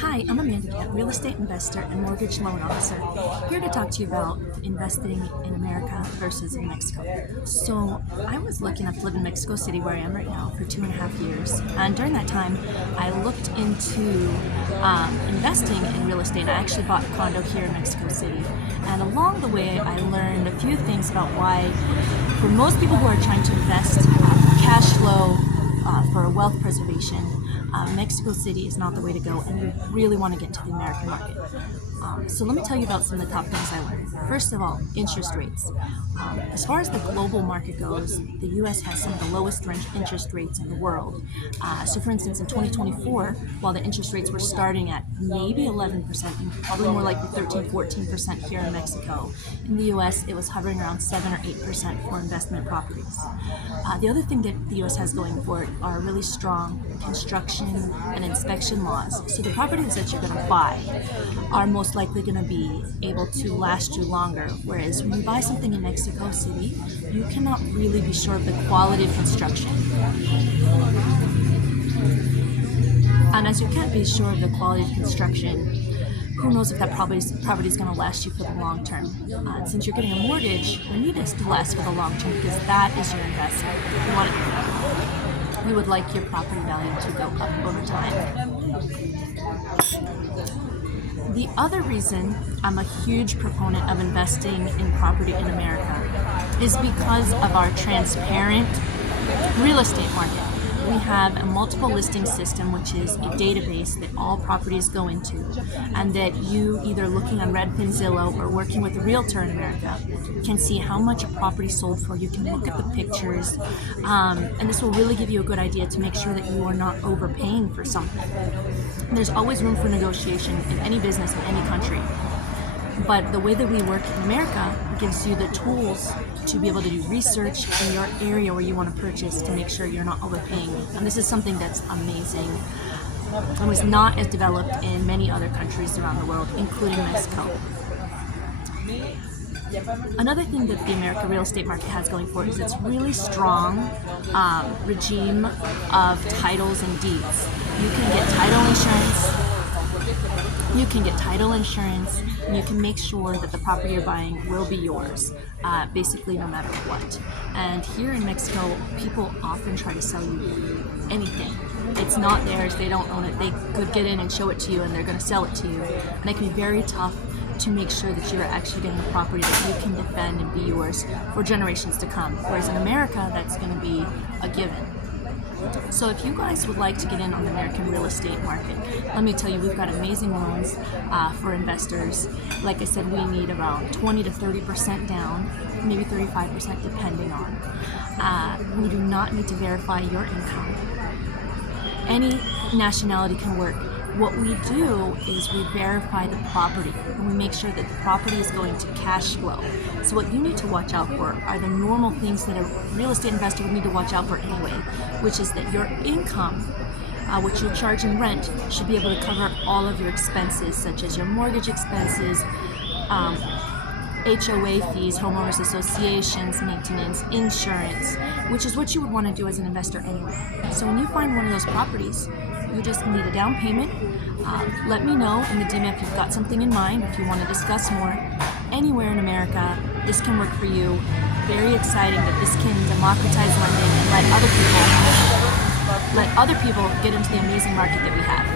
Hi, I'm Amanda, real estate investor and mortgage loan officer, here to talk to you about investing in America versus in Mexico. So, I was lucky enough to live in Mexico City, where I am right now, for 2.5 years. And during that time, I looked into investing in real estate. I actually bought a condo here in Mexico City. And along the way, I learned a few things about why, for most people who are trying to invest cash flow for wealth preservation, Mexico City is not the way to go, and you really want to get into the American market. So let me tell you about some of the top things I learned. First of all, interest rates. As far as the global market goes, the U.S. has some of the lowest interest rates in the world. So for instance, in 2024, while the interest rates were starting at maybe 11%, probably more likely 13, 14% here in Mexico, in the U.S. it was hovering around 7 or 8% for investment properties. The other thing that the U.S. has going for it are really strong construction and inspection laws. So the properties that you're going to buy are most likely going to be able to last you longer. Whereas when you buy something in Mexico City, you cannot really be sure of the quality of construction. And as you can't be sure of the quality of construction, who knows if that property is going to last you for the long term. Since you're getting a mortgage, you need it to last for the long term because that is your investment. You would like your property value to go up over time. The other reason I'm a huge proponent of investing in property in America is because of our transparent real estate market. We have a multiple listing system, which is a database that all properties go into, and that you, either looking on Redfin, Zillow, or working with a realtor in America, can see how much a property sold for. You can look at the pictures, and this will really give you a good idea to make sure that you are not overpaying for something. There's always room for negotiation in any business in any country. But the way that we work in America gives you the tools to be able to do research in your area where you want to purchase to make sure you're not overpaying. And this is something that's amazing and was not as developed in many other countries around the world, including Mexico. Another thing that the American real estate market has going for it is its really strong regime of titles and deeds. You can get title insurance, and you can make sure that the property you're buying will be yours, basically no matter what. And here in Mexico, people often try to sell you anything. It's not theirs, they don't own it. They could get in and show it to you, and they're going to sell it to you. And it can be very tough to make sure that you're actually getting a property that you can defend and be yours for generations to come. Whereas in America, that's going to be a given. So if you guys would like to get in on the American real estate market, let me tell you, we've got amazing loans for investors. Like I said, we need around 20 to 30% down, maybe 35% depending on. We do not need to verify your income. Any nationality can work. What we do is we verify the property, and we make sure that the property is going to cash flow. So what you need to watch out for are the normal things that a real estate investor would need to watch out for anyway, which is that your income, which you'll charge in rent, should be able to cover all of your expenses, such as your mortgage expenses, HOA fees, homeowners associations, maintenance, insurance, which is what you would want to do as an investor anyway. So when you find one of those properties, you just need a down payment. Let me know in the DM if you've got something in mind, if you want to discuss more. Anywhere in America, this can work for you. Very exciting that this can democratize lending and let other people get into the amazing market that we have.